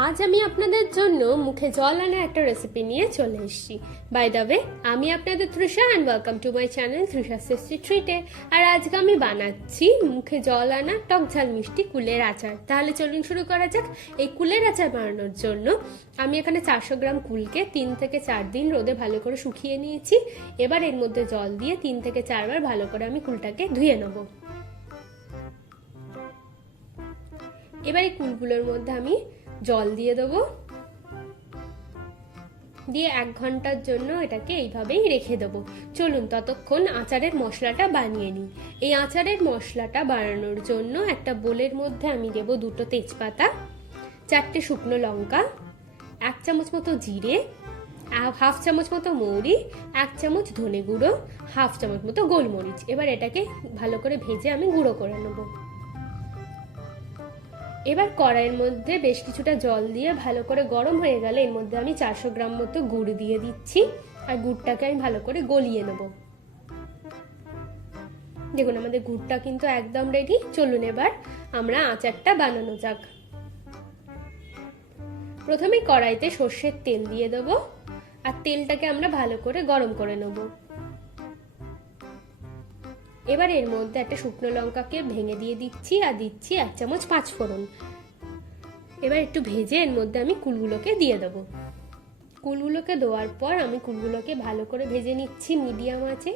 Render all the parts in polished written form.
আজ আমি আপনাদের জন্য মুখে জল আনা একটা রেসিপি নিয়ে চলে এসেছি। বাই দ্য ওয়ে, আমি আপনাদের Trisha and welcome to my channel Trisha tasty ট্রিটে। আর আজকে আমি বানাচ্ছি মুখে জল আনা টক ঝাল মিষ্টি কুলের আচার। তাহলে চলুন শুরু করা যাক। এই কুলের আচার বানানোর জন্য আমি এখানে 400 গ্রাম কুলকে 3 থেকে 4 দিন রোদে ভালো করে শুকিয়ে নিয়েছি। এবার এর মধ্যে জল দিয়ে 3 থেকে 4 বার ভালো করে আমি কুলটাকে ধুয়ে নেব। এবার এই কুলগুলোর মধ্যে আমি জল দিয়ে দেবো, দিয়ে 1 ঘন্টার জন্য এটাকে এইভাবেই রেখে দেবো। চলুন ততক্ষণ আচারের মশলাটা বানিয়ে নিই। এই আচারের মশলাটা বানানোর জন্য একটা বোলের মধ্যে আমি দেব 2টো তেজপাতা, 4টে শুকনো লঙ্কা, 1 চামচ মতো জিরে, 1/2 চামচ মতো মৌরি, 1 চামচ ধনে গুঁড়ো, 1/2 চামচ মতো গোলমরিচ। এবার এটাকে ভালো করে ভেজে আমি গুঁড়ো করে নেবো। এবার কড়াইয়ের মধ্যে বেশ কিছুটা জল দিয়ে ভালো করে গরম হয়ে গেলে এর মধ্যে আমি 400 গ্রাম মতো গুড় দিয়ে দিচ্ছি। আর গুড়টাকে আমি ভালো করে গলিয়ে নেব। দেখুন আমাদের গুড়টা কিন্তু একদম রেডি। চলুন এবার আমরা আচারটা বানানো যাক। প্রথমে কড়াইতে সর্ষের তেল দিয়ে দেব, আর তেলটাকে আমরা ভালো করে গরম করে নেব। এবার এর মধ্যে একটা শুকনো লঙ্কাকে ভেঙে দিয়ে দিচ্ছি, আর দিচ্ছি 1 চামচ 5 ফোড়ন। এবার একটু ভেজে এর মধ্যে আমি কুলগুলোকে দিয়ে দেবো। কুলগুলোকে দেওয়ার পর আমি কুলগুলোকে ভালো করে ভেজে নিচ্ছি মিডিয়াম আঁচে।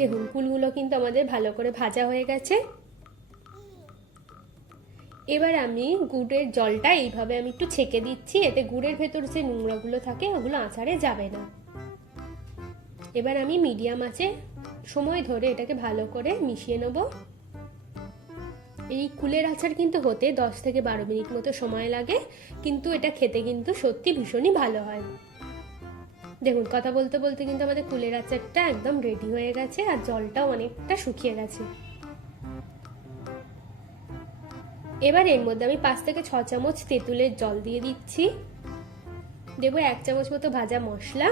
দেখুন কুলগুলো কিন্তু আমাদের ভালো করে ভাজা হয়ে গেছে। এবার আমি গুড়ের জলটা এইভাবে আমি একটু ছেঁকে দিচ্ছি, এতে গুড়ের ভেতর যে নোংরাগুলো থাকে ওগুলো আচারে যাবে না। এবার আমি মিডিয়াম আঁচে সময় ধরে এটাকে ভালো করে মিশিয়ে নেব। এই কুলের আচার কিন্তু হতে 10 থেকে 12 মিনিট মতো সময় লাগে, কিন্তু এটা খেতে কিন্তু সত্যি ভীষণই ভালো হয়। দেখুন কথা বলতে বলতে কিন্তু আমাদের কুলের আচারটা একদম রেডি হয়ে গেছে, আর জলটাও অনেকটা শুকিয়ে গেছে। এবার এর মধ্যে আমি 5 থেকে 6 চামচ তেঁতুলের জল দিয়ে দিচ্ছি, দেবো 1 চামচ মতো ভাজা মশলা,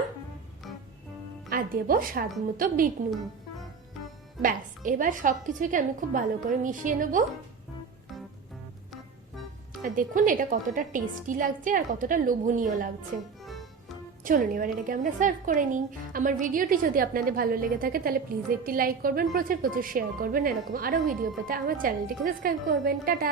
আর দেবো স্বাদ মতো বিট নুন। ব্যাস, এবার সবকিছুকে আমি খুব ভালো করে মিশিয়ে নেব। আর দেখুন এটা কতটা টেস্টি লাগছে আর কতটা লোভনীয় লাগছে। চলুন এবার এটাকে আমরা সার্ভ করে নিই। আমার ভিডিওটি যদি আপনাদের ভালো লেগে থাকে তাহলে প্লিজ একটি লাইক করবেন, প্রচুর শেয়ার করবেন। এরকম আরো ভিডিও পেতে আমার চ্যানেলটিকে সাবস্ক্রাইব করবেন। টাটা।